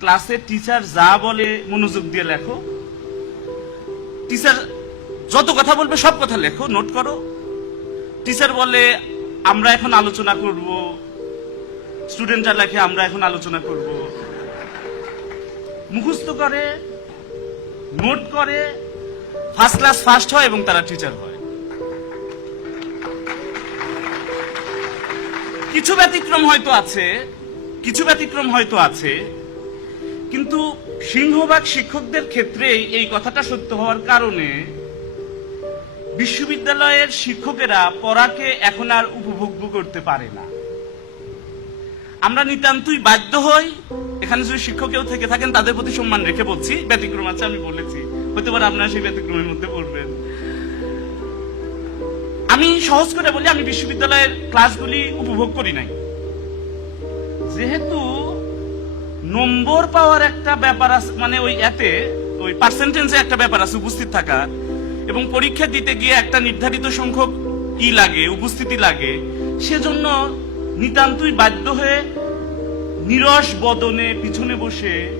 ক্লাসে টিচার যা বলে মনোযোগ দিয়ে লেখো। টিচার যত কথা বলবে সব কথা লেখো নোট করো। টিচার বলে, আমরা এখন আলোচনা করব। স্টুডেন্টরা লেখে, আমরা এখন আলোচনা করব। মুখস্থ করে নোট করে ফার্স্ট ক্লাস ফার্স্ট হয় এবং তারা টিচার হয়। কিছু ব্যতিক্রম হয়তো আছে, কিছু ব্যতিক্রম হয়তো আছে কিন্তু সিংহভাগ শিক্ষকদের ক্ষেত্রে এই কথাটা সত্য হওয়ার কারণে বিশ্ববিদ্যালয়ের শিক্ষকেরা পড়াকে এখন আর উপভোগ্য করতে পারে না। আমরা নিতান্তই বাধ্য হই, এখানে যদি শিক্ষক কেউ থেকে থাকেন, তাদের প্রতি সম্মান রেখে বলছি, ব্যতিক্রম আছে আমি বলেছি হতে পারে আপনারা সেই ব্যতিক্রমের মধ্যে পড়বেন। আমি সহজ করে বলি, আমি বিশ্ববিদ্যালয়ের ক্লাসগুলি উপভোগ করি নাই। যেহেতু নম্বর পাওয়ার একটা ব্যাপার আছে মানে ওই এতে, ওই পার্সেন্টেজে একটা ব্যাপার আছে উপস্থিত থাকা। এবং পরীক্ষা দিতে গিয়ে একটা নির্ধারিত সংখ্যক ই লাগে, উপস্থিতি লাগে। সেজন্য নিতান্তই বাধ্য হয়ে নিরস বদনে পিছনে বসে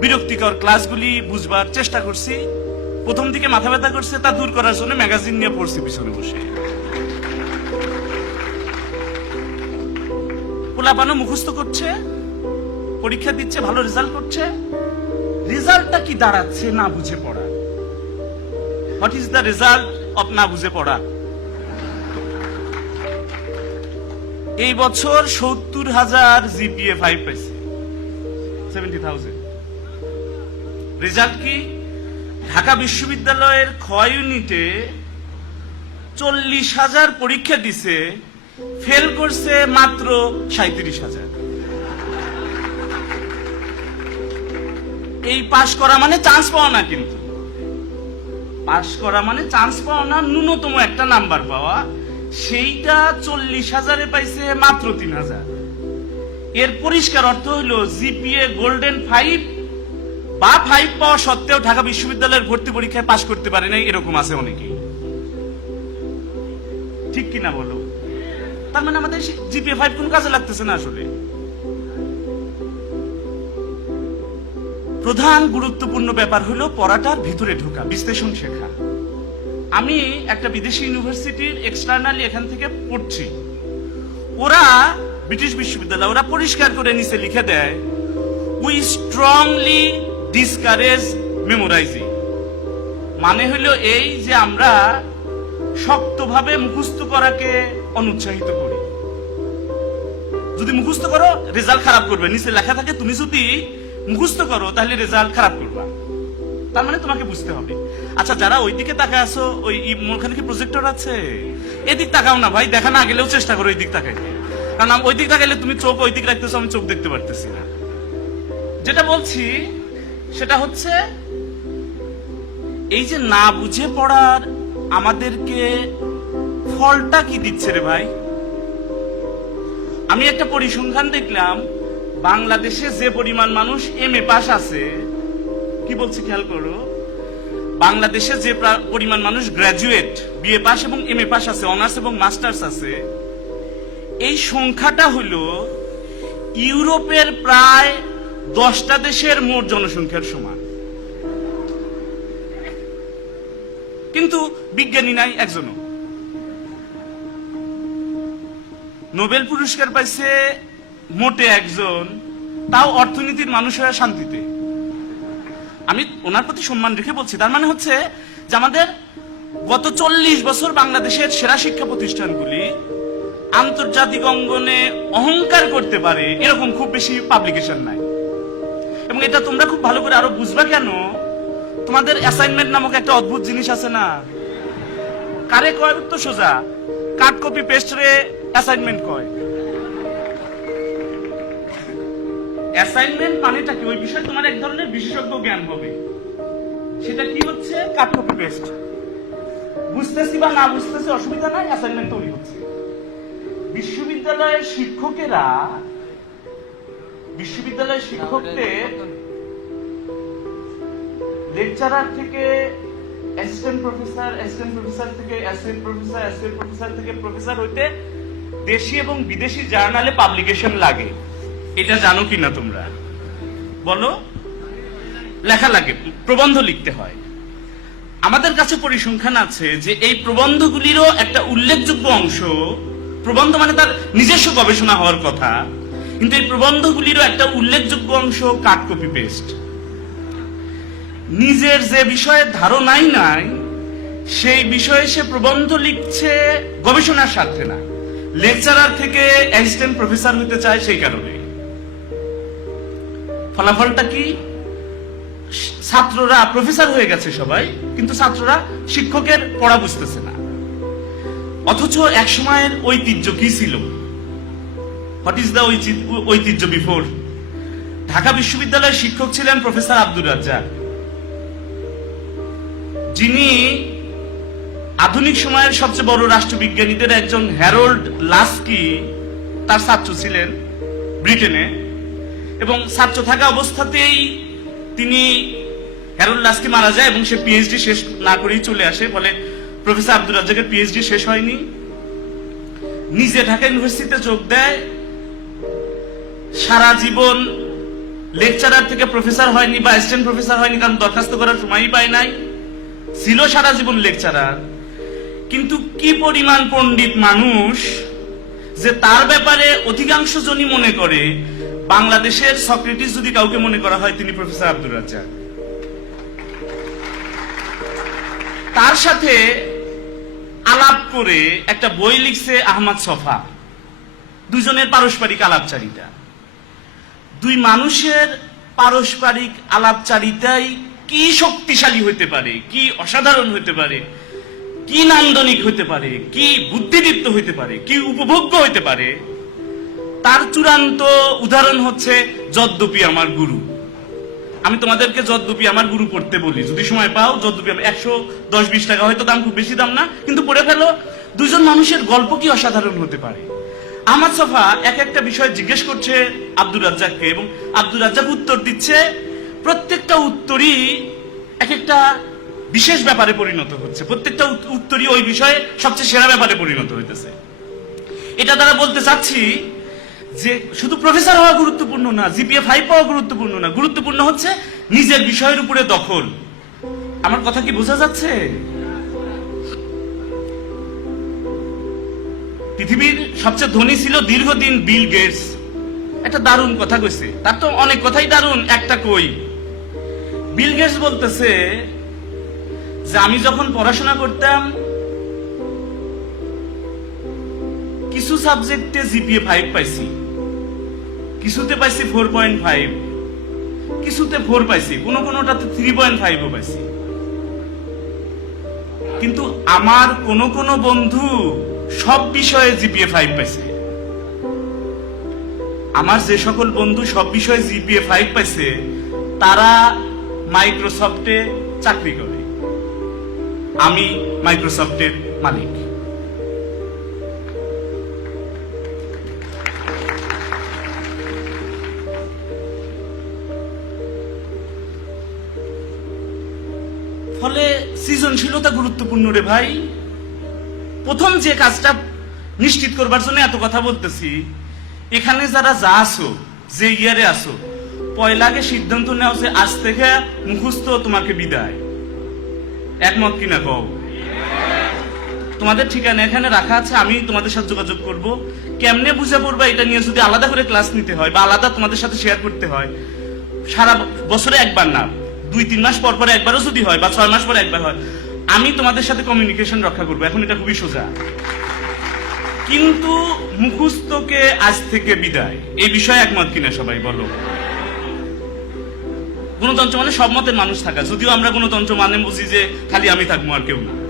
বিরক্তিকর ক্লাসগুলি বুঝবার চেষ্টা করছি। প্রথম দিকে মাথা ব্যথা করছে, তা দূর করার জন্য ম্যাগাজিন নিয়ে পড়ছি পিছনে বসে। পোলাপানো মুখস্থ করছে। পরীক্ষা দিচ্ছে, ভালো রেজাল্ট করছে। রেজাল্টটা কি দাঁড়াচ্ছে না বুঝে পড়া। What is the result of না বুঝে পড়া? এই বছর সত্তর হাজার জিপিএ ফাইভ পাইছে। সেভেন্টি থাউজেন্ড রেজাল্ট কি? ঢাকা বিশ্ববিদ্যালয়ের ক্ষয় ইউনিটে চল্লিশ হাজার পরীক্ষা দিছে ফেল করছে মাত্র সাঁত্রিশ হাজার। এই পাশ করা মানে চান্স পাওয়া না কিন্তু। পাশ করা মানে চান্স পাওয়া না, ন্যূনতম একটা নাম্বার পাওয়া। সেইটা চল্লিশ হাজারে পাইছে মাত্র তিন হাজার। এর পরিষ্কার অর্থ হলো জিপিএ গোল্ডেন ফাইভ বা ফাইভ পাওয়া সত্ত্বেও ঢাকা বিশ্ববিদ্যালয়ের ভর্তি পরীক্ষায় পাশ করতে পারে নাই, এরকম আছে অনেকেই। ঠিক কিনা বলো? তার মানে আমাদের জিপিএ ফাইভ কোন কাজে লাগতেছে না আসলে। প্রধান গুরুত্বপূর্ণ ব্যাপার হলো পড়াটার ভিতরে ঢোকা, বিশ্লেষণ শেখা। আমি একটা বিদেশি ইউনিভার্সিটির এক্সটার্নালি এখান থেকে পড়ছি। ওরা, ব্রিটিশ বিশ্ববিদ্যালয়, ওরা পরিষ্কার করে নিচে লিখে দেয় উই স্ট্রংলি ডিসকারেজ মেমোরাইজিং মানে হলো এই যে আমরা শক্তভাবে মুখস্থ করাকে অনুৎসাহিত করি। যদি মুখস্থ করো, রেজাল্ট খারাপ করবে, নিচে লেখা থাকে, তুমি যদি মুখস্থ করো, তাহলে রেজাল্ট খারাপ করবা। তার মানে তোমাকে বুঝতে হবে। আচ্ছা যারা ওইদিকে তাকায় আছো, ওই ওখানে কি প্রজেক্টর আছে? এদিক তাকাও না ভাই, দেখা না গেলেও চেষ্টা করো ওই দিক তাকাইতে। কারণ ওই দিক তাকাইলে তুমি চোখ ওই দিক রাখতেছো, আমি চোখ দেখতে পারতেছি না। যেটা বলছি, সেটা হচ্ছে, এই যে না বুঝে পড়ার আমাদেরকে ফলটা কি দিচ্ছে রে ভাই? আমি একটা পরিসংখ্যান দেখলাম বাংলাদেশে যে পরিমাণ মানুষ এম এ পাস আছে, কি বলছি খেয়াল করো? বাংলাদেশে যে পরিমাণ মানুষ গ্রাজুয়েট বিএ পাস এবং এম এ পাস আছে অনার্স এবং মাস্টার্স আছে, এই সংখ্যাটা হলো ইউরোপের প্রায় দশটা দেশের মোট জনসংখ্যার সমান। কিন্তু বিজ্ঞানী নাই, একজনও। নোবেল পুরস্কার পাইছে মোটে একজন, তাও অর্থনীতির মানুষ হয়ে শান্তিতে। আমি ওনার প্রতি সম্মান রেখে বলছি, তার মানে হচ্ছে যে আমাদের গত চল্লিশ বছর বাংলাদেশের সেরা শিক্ষা প্রতিষ্ঠানগুলি আন্তর্জাতিক অঙ্গনে অহংকার করতে পারে, এরকম খুব বেশি পাবলিকেশন নাই। এবং এটা তোমরা খুব ভালো করে আরও বুঝবা কেন? তোমাদের অ্যাসাইনমেন্ট নামক একটা অদ্ভুত জিনিস আছে না? কারে কয় উত্তর সোজা? কাট কপি পেস্ট রে অ্যাসাইনমেন্ট কয়। অ্যাসাইনমেন্ট মানেটা কি? ওই বিষয়ে তোমার এক ধরনের বিশেষজ্ঞ জ্ঞান হবে। সেটা কি হচ্ছে? Cut copy paste. বুঝতেছি বা না বুঝতেছি অসুবিধা নাই, অ্যাসাইনমেন্ট তৈরি হচ্ছে। বিশ্ববিদ্যালয়ের শিক্ষকেরা, বিশ্ববিদ্যালয়ের শিক্ষকদের লেকচারার থেকে অ্যাসিস্ট্যান্ট প্রফেসর অ্যাসিস্ট্যান্ট প্রফেসর থেকে অ্যাসিস্ট্যান্ট প্রফেসর অ্যাসিস্ট্যান্ট প্রফেসর থেকে প্রফেসর হইতে দেশি এবং বিদেশি জার্নালে পাবলিকেশন লাগে। এটা জানো কিনা তোমরা? বলো। লেখা লাগে, প্রবন্ধ লিখতে হয়। আমাদের কাছে পরিসংখ্যান আছে যে এই প্রবন্ধগুলিরও একটা উল্লেখযোগ্য অংশ, প্রবন্ধ মানে তার নিজস্ব গবেষণা হওয়ার কথা, কিন্তু এই প্রবন্ধগুলিরও একটা উল্লেখযোগ্য অংশ, কাট কপি পেস্ট। নিজের যে বিষয়ে ধারণাই নাই, সেই বিষয়ে সে প্রবন্ধ লিখছে গবেষণার স্বার্থে না। লেকচারার থেকে অ্যাসিস্ট্যান্ট প্রফেসর হতে চায় সেই কারণে। ফলাফলটা কি? ছাত্ররা প্রফেসর হয়ে গেছে সবাই, কিন্তু ছাত্ররা শিক্ষকের পড়া বুঝতেছে না। অথচ এক সময়ের ঐতিহ্য কি ছিল? হোয়াট ইজ দ্য ঐতিহ্য বিফোর ঢাকা বিশ্ববিদ্যালয়ের শিক্ষক ছিলেন প্রফেসর আব্দুর রাজ্জাক। যিনি আধুনিক সময়ের সবচেয়ে বড় রাষ্ট্রবিজ্ঞানীদের একজন হ্যারোল্ড লাস্কি তার ছাত্র ছিলেন ব্রিটেনে। এবং ছাত্র থাকা অবস্থাতেই তিনি হ্যারোল্ড লাস্কি মারা যায় এবং সে পিএইচডি শেষ না করেই চলে আসে। ফলে প্রফেসর আব্দুল রাজ্জাকের পিএইচডি শেষ হয়নি। নিজে ঢাকা ইউনিভার্সিটিতে যোগ দেয়। সারা জীবন লেকচারার থেকে প্রফেসর হয়নি বা অ্যাসিস্ট্যান্ট প্রফেসর হয়নি, কারণ দরখাস্ত করার সময়ই পায় নাই। ছিল সারা জীবন লেকচারার। কিন্তু কি পরিমাণ পণ্ডিত মানুষ যে তার ব্যাপারে অধিকাংশ জনই মনে করে বাংলাদেশের সক্রেটিস যদি কাউকে মনে করা হয়, তিনি প্রফেসর আব্দুর রাজ্জাক। তার সাথে আলাপ করে একটা বই লিখছে আহমদ সফা। দুজনের পারস্পরিক আলাপচারিতা। দুই মানুষের পারস্পরিক আলাপচারিতাই কি শক্তিশালী হতে পারে, কি অসাধারণ হতে পারে, কি নান্দনিক হতে পারে, কি বুদ্ধিদীপ্ত হইতে পারে, কি উপভোগ্য হইতে পারে তার চূড়ান্ত উদাহরণ হচ্ছে যদ্যপি আমার গুরু। আমি তোমাদেরকে যদ্যপি আমার গুরু পড়তে বলি। যদি সময় পাও যদ্যপি একশো দশ বিশ টাকা, হয়তো দাম খুব বেশি দাম না, কিন্তু পড়ে ফেলো। দুজন মানুষের গল্প কি অসাধারণ হতে পারে? আহমদ সফা এক একটা বিষয় জিজ্ঞেস করছে আব্দুর রাজ্জাককে এবং আব্দুর রাজ্জাক উত্তর দিচ্ছে, প্রত্যেকটা উত্তরই এক একটা বিশেষ ব্যাপারে পরিণত হচ্ছে। প্রত্যেকটা উত্তরই ওই বিষয়ে সবচেয়ে সেরা ব্যাপারে পরিণত হইতেছে। এটা দ্বারা বলতে চাচ্ছি যে শুধু প্রফেসর হওয়া গুরুত্বপূর্ণ না জিপিএ ফাইভ পাওয়া গুরুত্বপূর্ণ না, গুরুত্বপূর্ণ হচ্ছে নিজের বিষয়ের উপরে দখল। আমার কথা কি বোঝা যাচ্ছে? পৃথিবীর সবচেয়ে ধনী ছিল দীর্ঘদিন বিল গেটস। একটা দারুণ কথা কইছে। তার তো অনেক কথাই দারুণ, একটা কই। বিল গেটস বলতেছে যে আমি যখন পড়াশোনা করতাম, কিছু সাবজেক্টে জিপিএ ফাইভ পাইছি। কিছুতে পাইছি ফোর পয়েন্ট ফাইভ কিছুতে ফোর পাইছি, কোনো কোনোটাতে থ্রি পয়েন্ট ফাইভও পাইছি। কিন্তু আমার কোন কোন বন্ধু সব বিষয়ে জিপিএ ফাইভ পাইছে। আমার যে সকল বন্ধু সব বিষয়ে জিপিএ ফাইভ পাইছে, তারা মাইক্রোসফটে চাকরি করে। আমি মাইক্রোসফটের মালিক। সৃজনশীলতা গুরুত্বপূর্ণ রে ভাই। প্রথম যে কাজটা নিশ্চিত করবার জন্য এত কথা বলতেছি, এখানে যারা যা আসো যে ইয়ারে আসো পয়লাকে সিদ্ধান্ত নেওয়া হচ্ছে আজ থেকে মুখস্থ তোমাকে বিদায়। একমত কিনা কও? তোমাদের ঠিকানা এখানে রাখা আছে, আমি তোমাদের সাথে যোগাযোগ করব। কেমনে বুঝে পড়বা এটা নিয়ে যদি আলাদা করে ক্লাস নিতে হয় বা আলাদা তোমাদের সাথে শেয়ার করতে হয়, সারা বছরে একবার না। দুই, তিন মাস পর পর একবারও যদি হয়, বা ছয় মাস পর একবার হয়, আমি তোমাদের সাথে কমিউনিকেশন রক্ষা করব। এখন এটা খুবই সোজা। কিন্তু মুখস্থকে আজ থেকে বিদায়। এই বিষয়ে একমত কিনা সবাই, বলো। গণতন্ত্র মানে সব মতের মানুষ থাকা। যদিও আমরা গণতন্ত্র মানে বুঝি যে খালি আমি থাকব আর কেউ না।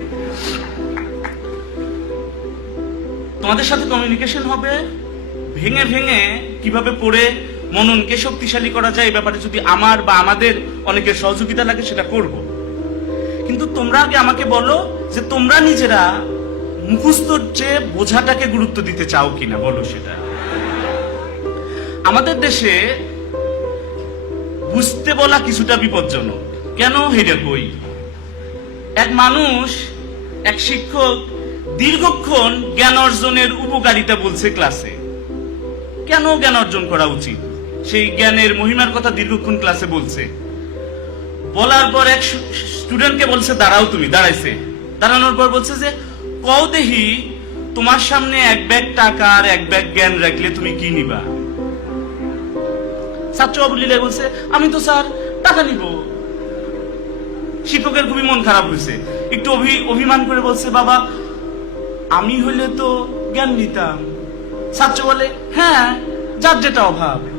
তোমাদের সাথে কমিউনিকেশন হবে। ভেঙে ভেঙে কীভাবে পড়ে মননকে শক্তিশালী করা যায়, এই ব্যাপারে যদি আমার বা আমাদের অনেকের সহযোগিতা লাগে, সেটা করব। কিন্তু তোমরা আগে আমাকে বলো যে তোমরা নিজেরা মুখস্থর চেয়ে বোঝাটাকে গুরুত্ব দিতে চাও কিনা, বলো সেটা। আমাদের দেশে বুঝতে বলা কিছুটা বিপজ্জনক। কেন হেরে কই? এক মানুষ, এক শিক্ষক দীর্ঘক্ষণ জ্ঞান অর্জনের উপকারিতা বলছে ক্লাসে। কেন জ্ঞান অর্জন করা উচিত? সেই জ্ঞানের মহিমার কথা দীর্ঘক্ষণ ক্লাসে বলছে। বলার পর এক স্টুডেন্টকে বলছে, দাঁড়াও তুমি, দাঁড়াইছে। দাঁড়ানোর পর বলছে যে, কও দেহি, তোমার সামনে এক ব্যাগ টাকা আর এক ব্যাগ জ্ঞান রাখলে তুমি কি নিবা? ছাত্র অবলীলায় বলছে, আমি তো স্যার টাকা নিব। শিক্ষকের খুবই মন খারাপ হয়েছে। একটু অভি- অভিমান করে বলছে, বাবা, আমি হইলে তো জ্ঞান নিতাম। ছাত্র বলে হ্যাঁ যার যেটা অভাব।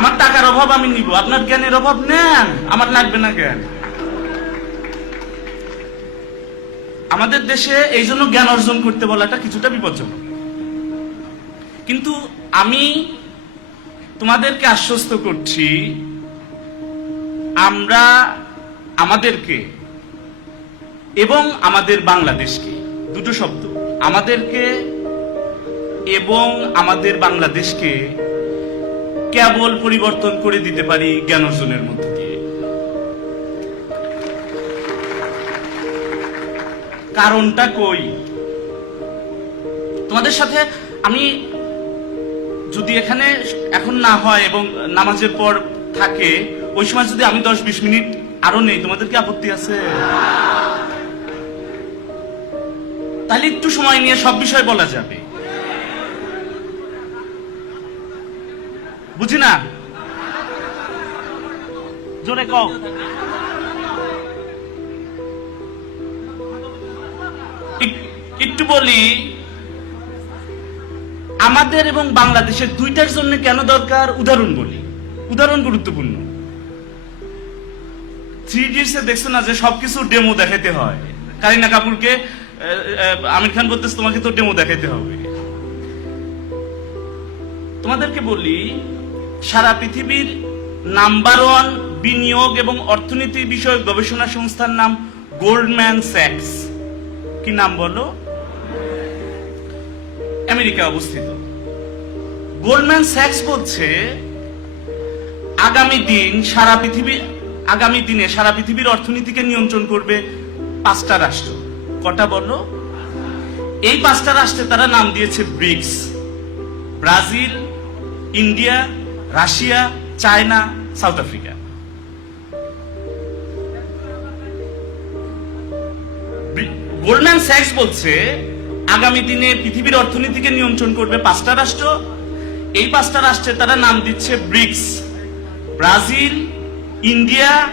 আমার টাকার অভাব আমি নিব। আপনার জ্ঞানের অভাব নেন। আমার লাগবে না জ্ঞান। আমাদের দেশে এই জন্য জ্ঞান অর্জন করতে বলাটা কিছুটা বিপজ্জনক। কিন্তু আমি তোমাদেরকে আশ্বস্ত করছি, আমরা আমাদেরকে এবং আমাদের বাংলাদেশকে, দুটো শব্দ, আমাদেরকে এবং আমাদের বাংলাদেশকে কেবল পরিবর্তন করে দিতে পারি জ্ঞান অর্জনের মধ্য দিয়ে। কারণটা কই? তোমাদের সাথে আমি যদি এখানে এখন না হয় এবং নামাজের পর থাকে, ওই সময় যদি আমি দশ বিশ মিনিট আরও নেই, তোমাদের কি আপত্তি আছে? তাহলে একটু সময় নিয়ে সব বিষয় বলা যাবে। বুঝি না? জোরে কও। একটু বলি, আমাদের এবং বাংলাদেশের দুইটার জন্য কেন দরকার উদাহরণ বলি? উদাহরণ গুরুত্বপূর্ণ। থ্রি ইডিয়টস দেখছ না যে সবকিছু ডেমো দেখাতে হয়। কারিনা কাপুরকে আমির খান বলতেছে তোমাকে তো ডেমো দেখাতে হবে। তোমাদেরকে বলি সারা পৃথিবীর নাম্বার ওয়ান বিনিয়োগ এবং অর্থনীতি বিষয়ক গবেষণা সংস্থার নাম গোল্ডম্যান স্যাক্স। কি নাম বলো? আমেরিকা অবস্থিত। গোল্ডম্যান স্যাক্স বলছে, আগামী দিন সারা পৃথিবী, আগামী দিনে সারা পৃথিবীর অর্থনীতিকে নিয়ন্ত্রণ করবে পাঁচটা রাষ্ট্র। কটা বলো? এই পাঁচটা রাষ্ট্রে তারা নাম দিয়েছে BRICS. Brazil, India Russia, China, South Africa. Goldman sax বলছে, আগামী দিনে পৃথিবীর অর্থনীতিকে নিয়ন্ত্রণ করবে পাঁচটা রাষ্ট্র। এই পাঁচটা রাষ্ট্রে তারা নাম দিচ্ছে BRICS. Brazil, India,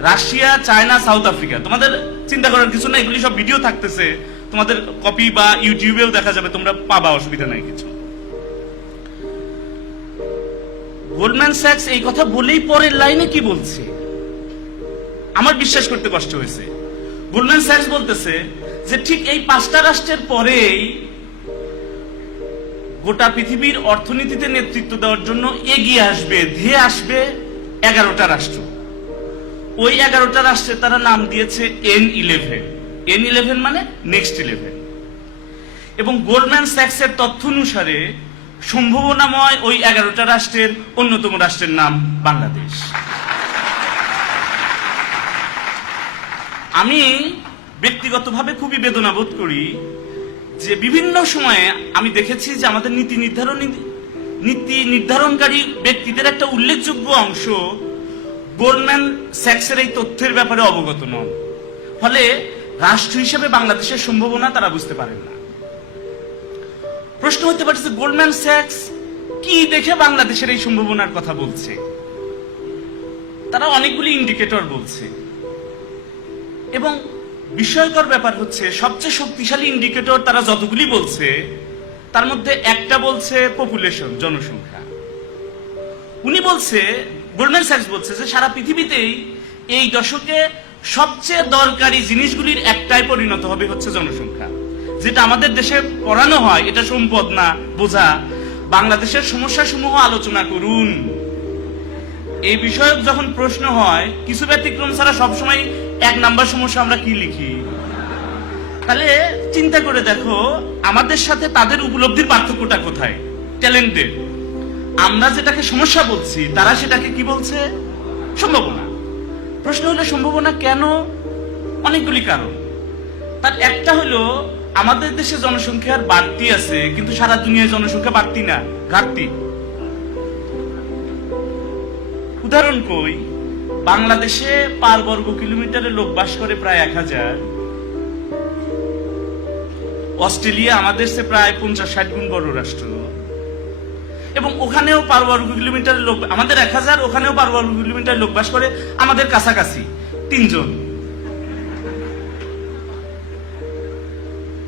Russia, China, South Africa. তোমাদের চিন্তা করার কিছু না এগুলি সব ভিডিও থাকতেছে। তোমাদের কপি বা ইউটিউবেও দেখা যাবে, তোমরা পাবা, অসুবিধা নাই কিছু। গোল্ডম্যান স্যাক্স এই কথা বলেই পরের লাইনে কি বলছে? আমার বিশ্বাস করতে কষ্ট হয়েছে। গোল্ডম্যান স্যাক্স বলতেছে যে ঠিক এই পাঁচটা রাষ্ট্রের পরেই গোটা পৃথিবীর অর্থনীতিতে নেতৃত্ব দেওয়ার জন্য এগিয়ে আসবে, ধেয়ে আসবে এগারোটা রাষ্ট্র। ওই এগারোটা রাষ্ট্রে তারা নাম দিয়েছে এন ইলেভেন এন ইলেভেন মানে নেক্সট ইলেভেন এবং গোল্ডম্যান স্যাক্সের তথ্য অনুসারে সম্ভাবনাময় ওই এগারোটা রাষ্ট্রের অন্যতম রাষ্ট্রের নাম বাংলাদেশ। আমি ব্যক্তিগতভাবে খুবই বেদনা বোধ করি যে বিভিন্ন সময়ে আমি দেখেছি যে আমাদের নীতি নির্ধারণ নীতি নির্ধারণকারী ব্যক্তিদের একটা উল্লেখযোগ্য অংশ গোল্ডম্যান স্যাক্সের এই তথ্যের ব্যাপারে অবগত নন। ফলে রাষ্ট্র হিসেবে বাংলাদেশের সম্ভাবনা তারা বুঝতে পারেন না। প্রশ্ন হতে পারছে গোল্ডম্যান স্যাক্স কি দেখে বাংলাদেশের এই সম্ভাবনার কথা বলছে? তারা অনেকগুলি ইন্ডিকেটর বলছে। এবং বিস্ময়কর ব্যাপার হচ্ছে, সবচেয়ে শক্তিশালী ইন্ডিকেটর তারা যতগুলি বলছে, তার মধ্যে একটা বলছে পপুলেশন জনসংখ্যা। উনি বলছে গোল্ডম্যান স্যাক্স বলছে যে সারা পৃথিবীতেই এই দশকে সবচেয়ে দরকারি জিনিসগুলির একটাই পরিণত হবে হচ্ছে জনসংখ্যা। যেটা আমাদের দেশে পড়ানো হয়, এটা সম্পদ না, বোঝা। বাংলাদেশের সমস্যা সমূহ আলোচনা করুন। এই বিষয়ক যখন প্রশ্ন হয়, কিছু ব্যতিক্রম ছাড়া সবসময় এক নাম্বার সমস্যা আমরা কি লিখি? তাহলে চিন্তা করে দেখো, আমাদের সাথে তাদের উপলব্ধির পার্থক্যটা কোথায়? ট্যালেন্টের। আমরা যেটাকে সমস্যা বলছি, তারা সেটাকে কি বলছে? সম্ভাবনা। প্রশ্ন হলো, সম্ভাবনা কেন? অনেকগুলি কারণ। তার একটা হলো আমাদের দেশে জনসংখ্যার বাড়তি আছে, কিন্তু সারা দুনিয়ায় জনসংখ্যা বাড়তি না, ঘাটতি। উদাহরণ কই, বাংলাদেশে পার বর্গ কিলোমিটারে লোক বাস করে প্রায় এক হাজার। অস্ট্রেলিয়া আমাদের সে প্রায় পঞ্চাশ ষাট গুণ বড় রাষ্ট্র। এবং ওখানেও পার বর্গ কিলোমিটার লোক আমাদের এক হাজার, ওখানেও পার বর্গ কিলোমিটার লোক বাস করে আমাদের কাছাকাছি, তিনজন।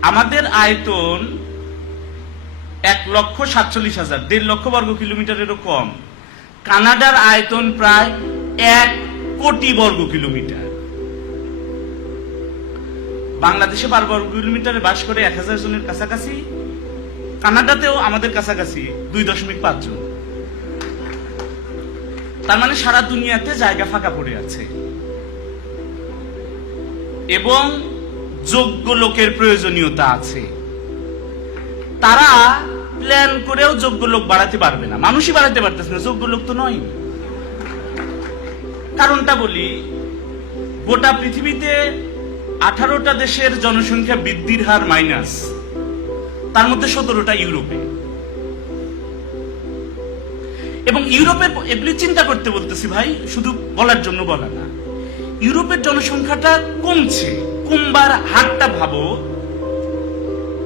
আমাদের আয়তন এক লক্ষ সাতচল্লিশ হাজার। দেড় লক্ষ বর্গ কিলোমিটারেরও কম। কানাডার আয়তন প্রায় এক কোটি বর্গ কিলোমিটার। বাংলাদেশে বারো বর্গ কিলোমিটারে বাস করে এক হাজার জনের কাছাকাছি। কানাডাতেও আমাদের কাছাকাছি দুই দশমিক পাঁচ জন। তার মানে সারা দুনিয়াতে জায়গা ফাঁকা পড়ে আছে। এবং যোগ্য লোকের প্রয়োজনীয়তা আছে। তারা প্ল্যান করেও যোগ্য লোক বাড়াতে পারবে না। মানুষই বাড়াতে পারতেছে না, যোগ্য লোক তো নয়। কারণটা বলি, গোটা পৃথিবীতে আঠারোটা দেশের জনসংখ্যা বৃদ্ধির হার মাইনাস তার মধ্যে সতেরোটা ইউরোপে। এবং ইউরোপের এগুলি চিন্তা করতে বলতেছি ভাই, শুধু বলার জন্য বলা না। ইউরোপের জনসংখ্যাটা কমছে। কমবার হারটা ভাবো।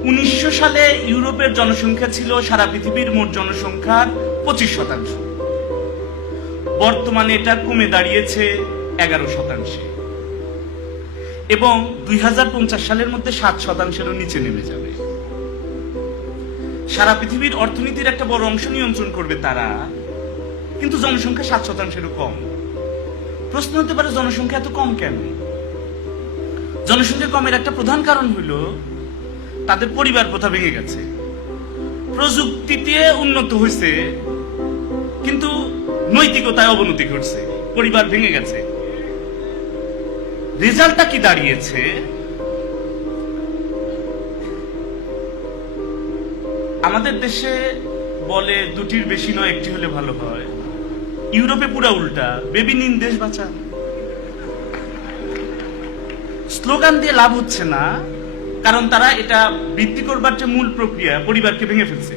উনিশশো সালে ইউরোপের জনসংখ্যা ছিল সারা পৃথিবীর মোট জনসংখ্যার পঁচিশ শতাংশ। বর্তমানে এটা কমে দাঁড়িয়েছে এগারো শতাংশে। এবং দুই হাজার পঞ্চাশ সালের মধ্যে সাত শতাংশেরও নিচে নেমে যাবে। সারা পৃথিবীর অর্থনীতির একটা বড় অংশ নিয়ন্ত্রণ করবে তারা, কিন্তু জনসংখ্যা সাত শতাংশেরও কম। প্রশ্ন হতে পারে জনসংখ্যা এত কম কেন? জনসংখ্যা কমের একটা প্রধান কারণ হইল তাদের পরিবার প্রথা ভেঙে গেছে। প্রযুক্তিতে উন্নত হয়েছে কিন্তু নৈতিকতায় অবনতি ঘটছে, পরিবার ভেঙে গেছে। রেজাল্টটা কি দাঁড়িয়েছে? আমাদের দেশে বলে দুটির বেশি নয়, একটি হলে ভালো হয়। ইউরোপে পুরা উল্টা, বেবি নিন দেশ বাঁচান। স্লোগান দিয়ে লাভ হচ্ছে না, কারণ তারা এটা বৃদ্ধি করবার যে মূল প্রক্রিয়া, পরিবারকে ভেঙে ফেলছে।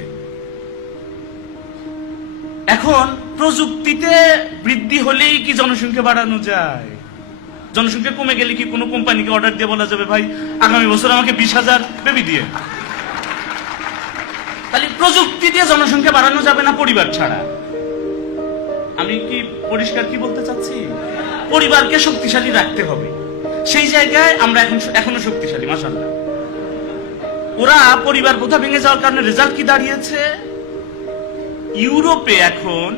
এখন প্রযুক্তিতে বৃদ্ধি হলেই কি জনসংখ্যা বাড়ানো যায়? জনসংখ্যা কমে গেলে কি কোনো কোম্পানিকে অর্ডার দিয়ে বলা যাবে, ভাই, আগামী বছর আমাকে বিশ হাজার বেবি দিয়ে। তাহলে প্রযুক্তি দিয়ে জনসংখ্যা বাড়ানো যাবে না পরিবার ছাড়া? আমি কি পরিষ্কার কি বলতে চাচ্ছি? পরিবারকে শক্তিশালী রাখতে হবে। সেই জায়গায় আমরা এখন এখনও শক্তিশালী মাসাল্লাহ ওরা পরিবার প্রথা ভেঙে যাওয়ার কারণে রেজাল্ট কি দাঁড়িয়েছে? ইউরোপে এখন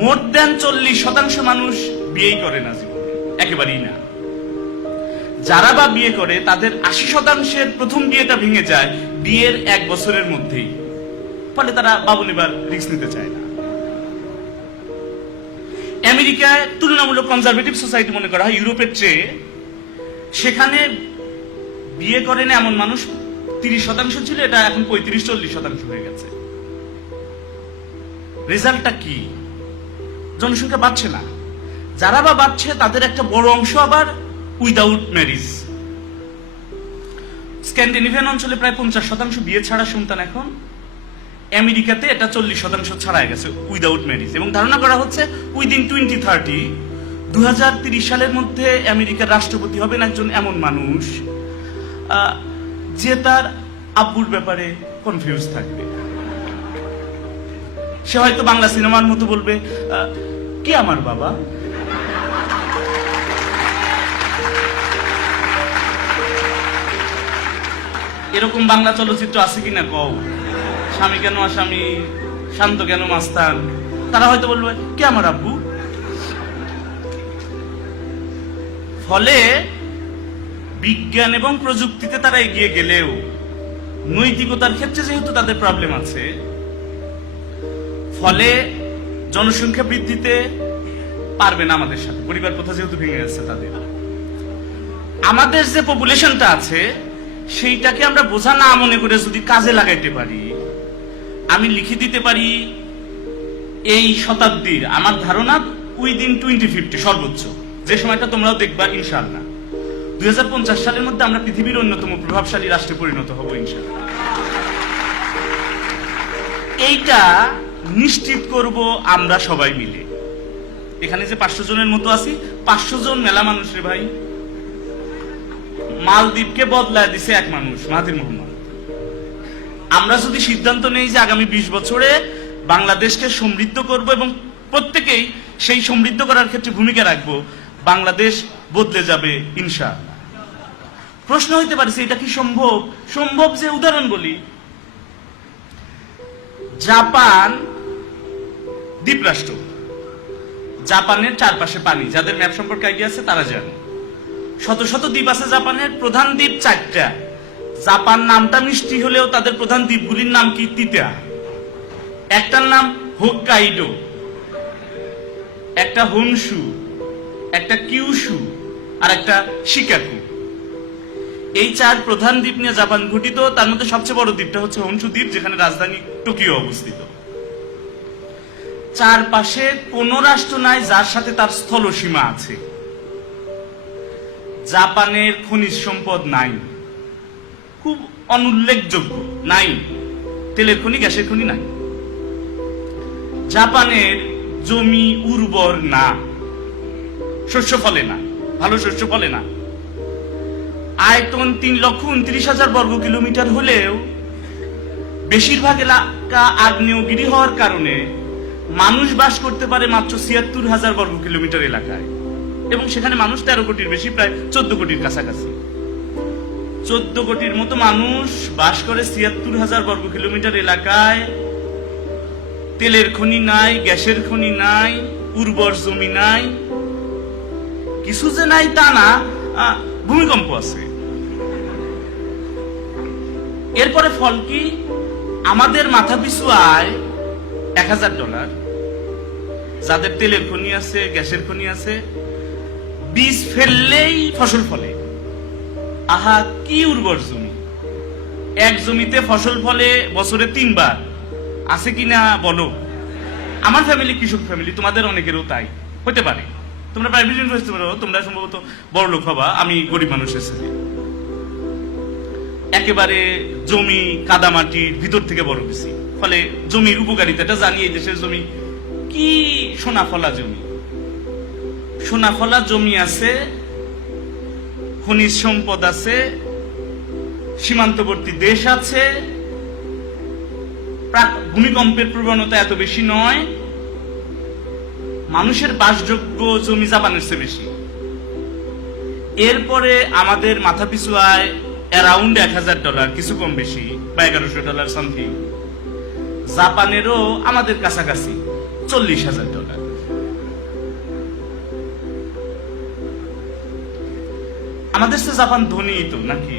মোর দেন চল্লিশ শতাংশ মানুষ বিয়েই করে না জীবনে। একেবারেই না। যারা বা বিয়ে করে, তাদের আশি শতাংশের প্রথম বিয়েটা ভেঙে যায় বিয়ের এক বছরের মধ্যেই। ফলে তারা বাবু নেবার রিস্ক নিতে চায় না। আমেরিকায় তুলনামূলক কনজারভেটিভ সোসাইটি মনে করা হয়, ইউরোপের চেয়ে সেখানে বিয়ে করেন এমন মানুষ তিরিশ শতাংশ ছিল, এটা এখন পঁয়ত্রিশ, চল্লিশ শতাংশ হয়ে গেছে। রেজাল্টটা কি? জনসংখ্যা বাড়ছে না। যারা বা বাড়ছে, তাদের একটা বড় অংশ আবার উইদাউট ম্যারিজ স্ক্যান্ডিনেভিয়ান অঞ্চলে প্রায় পঞ্চাশ শতাংশ বিয়ে ছাড়া সন্তান এখন। আমেরিকাতে এটা চল্লিশ শতাংশ ছাড়া গেছে উইদাউট ম্যারিজ এবং ধারণা করা হচ্ছে উইদিন টোয়েন্টি থার্টি দু সালের মধ্যে আমেরিকার রাষ্ট্রপতি হবেন একজন এমন মানুষ যে তার আব্বুর ব্যাপারে কনফিউজ থাকবে। সে হয়তো বাংলা সিনেমার মতো বলবে কে আমার বাবা? এরকম বাংলা চলচ্চিত্র আছে কিনা কও? স্বামী কেন আসামি? শান্ত কেন মাস্তান? তারা হয়তো বলবে, কে আমার আব্বু? ফলে বিজ্ঞান এবং প্রযুক্তিতে তারা এগিয়ে গেলেও নৈতিকতার ক্ষেত্রে যেহেতু তাদের প্রবলেম আছে, ফলে জনসংখ্যা বৃদ্ধিতে পারবে না আমাদের সাথে। পরিবার প্রথা যেহেতু ভেঙে গেছে তাদের। আমাদের যে পপুলেশনটা আছে, সেইটাকে আমরা বোঝা না মনে করে যদি কাজে লাগাইতে পারি, আমি লিখে দিতে পারি এই শতাব্দীর। আমার ধারণা উইদিন টোয়েন্টি ফিফটি সর্বোচ্চ। যে সময়টা তোমরাও দেখবা ইনশাল্লাহ দুই হাজার পঞ্চাশ সালের মধ্যে আমরা পৃথিবীর অন্যতম প্রভাবশালী রাষ্ট্রে পরিণত হব, ইনশাআল্লাহ। এইটা নিশ্চিত করব আমরা সবাই মিলে। এখানে যে পাঁচশো জনের মতো আছি, পাঁচশো জন মেলা মানুষ রে ভাই। মালদ্বীপকে বদলায় দিছে এক মানুষ মাহাতির মোহাম্মদ। আমরা যদি সিদ্ধান্ত নেই যে আগামী বিশ বছরে বাংলাদেশকে সমৃদ্ধ করব এবং প্রত্যেকেই সেই সমৃদ্ধ করার ক্ষেত্রে ভূমিকা রাখব বাংলাদেশ বদলে যাবে ইনশা প্রশ্ন হইতে পারে এটা কি সম্ভব? সম্ভব যে উদাহরণ বলি। জাপান দ্বীপরাষ্ট্র। জাপানের চারপাশে পানি। যাদের ম্যাপ সম্পর্কে আইডিয়া আছে তারা জানে। শত শত দ্বীপ আছে জাপানের প্রধান দ্বীপ চারটা। জাপান নামটা মিষ্টি হলেও তাদের প্রধান দ্বীপগুলির নাম কি তিতা? একটার নাম হোক্কাইডো। একটা হোনসু। একটা কিউসু আর একটা শিকাকু এই চার প্রধান দ্বীপ নিয়ে জাপান গঠিত, তার মধ্যে সবচেয়ে বড় দ্বীপটা হচ্ছে হোনসু দ্বীপ, যেখানে রাজধানী টোকিও অবস্থিত। চারপাশে কোন রাষ্ট্র নাই যার সাথে তার স্থল সীমা আছে। জাপানের খনিজ সম্পদ নাই। খুব অনুল্লেখযোগ্য, নাই। তেলের খনি, গ্যাসের খনি নাই। জাপানের জমি উর্বর না। শস্য ফলে না, ভালো শস্য ফলে না। আয়তন তিন লক্ষ উনত্রিশ হাজার বর্গ কিলোমিটার হলেও বেশিরভাগ এলাকা আগ্নেয়গিরি হওয়ার কারণে মানুষ বাস করতে পারে মাত্র ছিয়াত্তর হাজার বর্গ কিলোমিটার এলাকায়। এবং সেখানে মানুষ তেরো কোটির বেশি, প্রায় চোদ্দ কোটির কাছাকাছি। চোদ্দ কোটির মতো মানুষ বাস করে ছিয়াত্তর হাজার বর্গ কিলোমিটার এলাকায়। তেলের খনি নাই, গ্যাসের খনি নাই, উর্বর জমি নাই। কিছু যে নাই তা না ভূমিকম্প আছে। এরপরে ফল কি, আমাদের মাথা পিছু আয় এক হাজার ডলার। যাদের তেলের খনি আছে, গ্যাসের খনি আছে, বীজ ফেললেই ফসল ফলে। আহা, কি উর্বর জমি। এক জমিতে ফসল ফলে বছরে তিনবার। আছে কি না বলো? আমার ফ্যামিলি কৃষক ফ্যামিলি তোমাদের অনেকেরও তাই। হতে পারে। তোমরা প্রাইভেট ইউনিভার্সিটি পারো, তোমরা সম্ভবত বড় লোক হবা, আমি গরিব মানুষের ছেলে একেবারে জমি কাদামাটির ভিতর থেকে বড় বেশি ফলে জমির উপকারিতাটা জানি, এই দেশের জমি কি সোনাফলা জমি? সোনাফলা জমি আছে, খনিজ সম্পদ আছে, সীমান্তবর্তী দেশ আছে ভূমিকম্পের প্রবণতা এত বেশি নয় মানুষের বাসযোগ্য জমি জাপানের চেয়ে বেশি। এরপরে আমাদের মাথা পিছু আয় অ্যারাউন্ড এক হাজার ডলার কিছু কম বেশি, বা এগারোশো ডলার সামথিং জাপানেরও আমাদের কাছাকাছি চল্লিশ হাজার ডলার আমাদের সে জাপান ধনী তো, নাকি?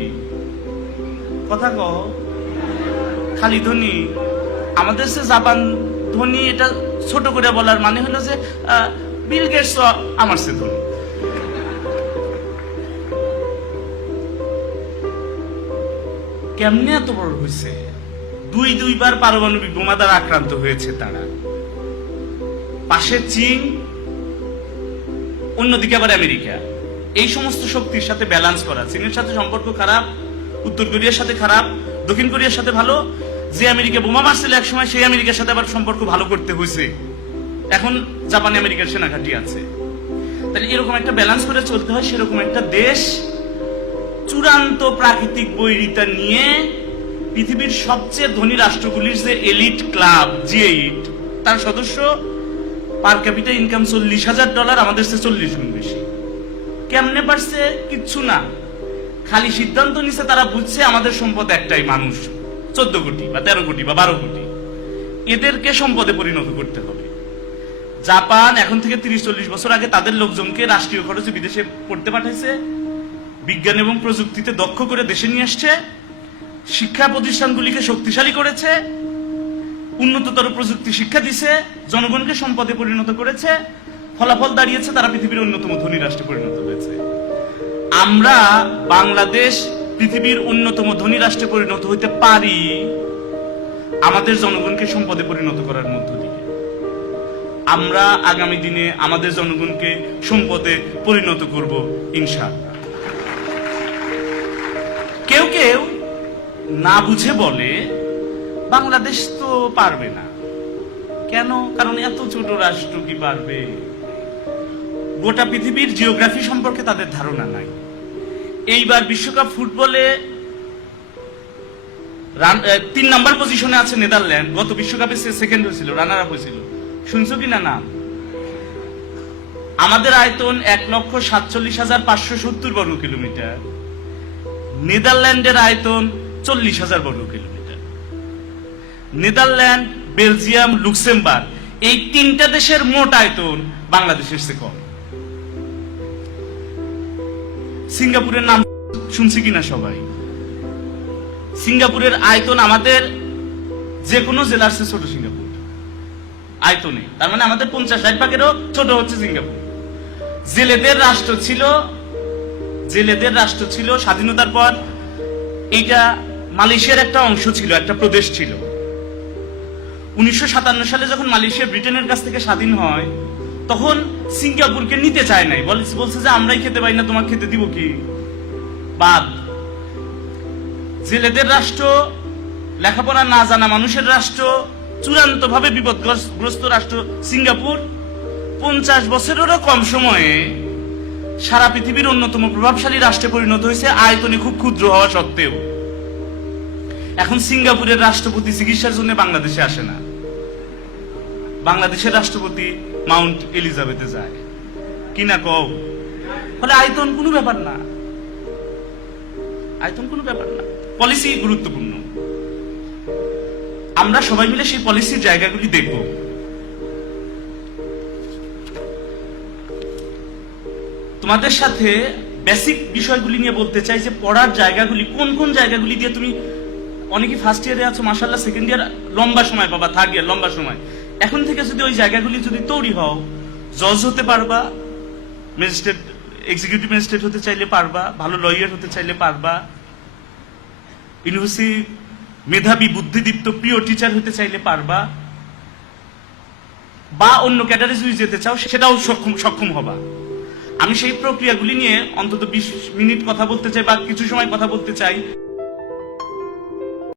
কথা কহ খালি ধনী। আমাদের সে জাপান ধনী, এটা ছোট করে বলার মানে হলো যে বিল গেটস আমার কেমনে এত বড় হয়েছে দুই দুইবার পারমাণবিক বোমা দ্বারা আক্রান্ত হয়েছে তারা। পাশে চীন, অন্যদিকে আবার আমেরিকা। এই সমস্ত শক্তির সাথে ব্যালেন্স করা। চীনের সাথে সম্পর্ক খারাপ, উত্তর কোরিয়ার সাথে খারাপ, দক্ষিণ কোরিয়ার সাথে ভালো যে আমেরিকা বোমা মারছিল এক সময়, সেই আমেরিকার সাথে আবার সম্পর্ক ভালো করতে হয়েছে। এখন জাপানে আমেরিকার সেনাঘাটি আছে। তাহলে এরকম একটা ব্যালেন্স করে চলতে হয়, সেরকম একটা দেশ, চূড়ান্ত প্রাকৃতিক বৈরিতা নিয়ে পৃথিবীর সবচেয়ে ধনী রাষ্ট্রগুলির যে এলিট ক্লাব জি এইট তার সদস্য পার ক্যাপিটা ইনকাম চল্লিশ হাজার ডলার আমাদের চেয়ে চল্লিশ গুণ বেশি। কেমনে পারছে? কিচ্ছু না। খালি সিদ্ধান্ত নিছে, তারা বুঝছে আমাদের সম্পদ একটাই, মানুষ। চোদ্দ কোটি বা তেরো কোটি বা বারো কোটি। এদেরকে সম্পদে পরিণত করতে হবে। জাপান এখন থেকে তিরিশ, চল্লিশ বছর আগে তাদের লোকজনকে রাষ্ট্রীয় খরচে বিদেশে পড়তে পাঠাইছে। বিজ্ঞান এবং প্রযুক্তিতে দক্ষ করে দেশে নিয়ে আসছে। শিক্ষা প্রতিষ্ঠানগুলিকে শক্তিশালী করেছে। উন্নততর প্রযুক্তি শিক্ষা দিছে। জনগণকে সম্পদে পরিণত করেছে। ফলাফল দাঁড়িয়েছে তারা পৃথিবীর অন্যতম ধনী রাষ্ট্রে পরিণত হয়েছে। আমরা বাংলাদেশ পৃথিবীর অন্যতম ধনী রাষ্ট্রে পরিণত হইতে পারি, আমাদের জনগণকে সম্পদে পরিণত করার মধ্য দিয়ে। আমরা আগামী দিনে আমাদের জনগণকে সম্পদে পরিণত করব, ইনশাআল্লাহ। কেউ কেউ না বুঝে বলে, বাংলাদেশ তো পারবে না। কেন? কারণ এত ছোট রাষ্ট্র কি পারবে? গোটা পৃথিবীর জিওগ্রাফি সম্পর্কে তাদের ধারণা নাই। এইবার বিশ্বকাপ ফুটবলে তিন নাম্বার পজিশনে আছে নেদারল্যান্ড। গত বিশ্বকাপে সে সেকেন্ড হয়েছিল রানার আপ হয়েছিল। শুনছো কি না নাম? আমাদের আয়তন এক লক্ষ সাতচল্লিশ হাজার পাঁচশো সত্তর বর্গ কিলোমিটার। নেদারল্যান্ডের আয়তন চল্লিশ হাজার বর্গ কিলোমিটার। নেদারল্যান্ড, বেলজিয়াম, লুক্সেমবার্গ, এই তিনটা দেশের মোট আয়তন বাংলাদেশের চেয়ে কম। সিঙ্গাপুরের নাম শুনছি কিনা সবাই? সিঙ্গাপুরের আয়তন আমাদের যে কোনো জেলার চেয়ে ছোট সিঙ্গাপুর। আয়তনে। তার মানে আমাদের পঞ্চাশ ষাট ভাগেরও ছোট হচ্ছে সিঙ্গাপুর। জেলেদের রাষ্ট্র ছিল, জেলেদের রাষ্ট্র ছিল, স্বাধীনতার পর এইটা মালয়েশিয়ার একটা অংশ ছিল, একটা প্রদেশ ছিল। উনিশশো সাতান্ন সালে যখন মালয়েশিয়া ব্রিটেনের কাছ থেকে স্বাধীন হয় তখন সিঙ্গাপুরকে নিতে চায় নাই। বল- বলছে যে, আমরাই খেতে পাই না, তোমাকে খেতে দিব কি? বাদ। জেলেদের রাষ্ট্র, লেখাপড়া না জানা মানুষের রাষ্ট্র চূড়ান্ত ভাবে বিপদগ্রস্ত রাষ্ট্র সিঙ্গাপুর, পঞ্চাশ বছরেরও কম সময়ে সারা পৃথিবীর অন্যতম প্রভাবশালী রাষ্ট্রে পরিণত হয়েছে আয়তনে খুব ক্ষুদ্র হওয়া সত্ত্বেও। এখন সিঙ্গাপুরের রাষ্ট্রপতি চিকিৎসার জন্য বাংলাদেশে আসে না। বাংলাদেশের রাষ্ট্রপতি মাউন্ট এলিজাবেথে যায়। কি না কও? ফলে আয়তন কোনো ব্যাপার না। আয়তন কোনো ব্যাপার না। পলিসি গুরুত্বপূর্ণ। আমরা সবাই মিলে সেই পলিসির জায়গাগুলি দেখব। তোমাদের সাথে বেসিক বিষয়গুলি নিয়ে বলতে চাই যে পড়ার জায়গাগুলি কোন কোন জায়গাগুলি দিয়ে তুমি অনেকে ফার্স্ট ইয়ারে আছো মাসাল্লাহ সেকেন্ড ইয়ার লম্বা সময় পাবা থার্ড ইয়ার লম্বা সময়। এখন থেকে যদি ওই জায়গাগুলি যদি তৈরি হও, জজ হতে পারবা ম্যাজিস্ট্রেট এক্সিকিউটিভ ম্যাজিস্ট্রেট হতে চাইলে পারবা, ভালো লয়ার হতে চাইলে পারবা ইউনিভার্সিটি মেধাবী, বুদ্ধিদীপ্ত, প্রিয় টিচার হতে চাইলে পারবা, বা অন্য ক্যাডারে যদি যেতে চাও, সেটাও সক্ষম সক্ষম হবা। আমি সেই প্রক্রিয়াগুলি নিয়ে অন্তত বিশ মিনিট কথা বলতে চাই বা কিছু সময় কথা বলতে চাই।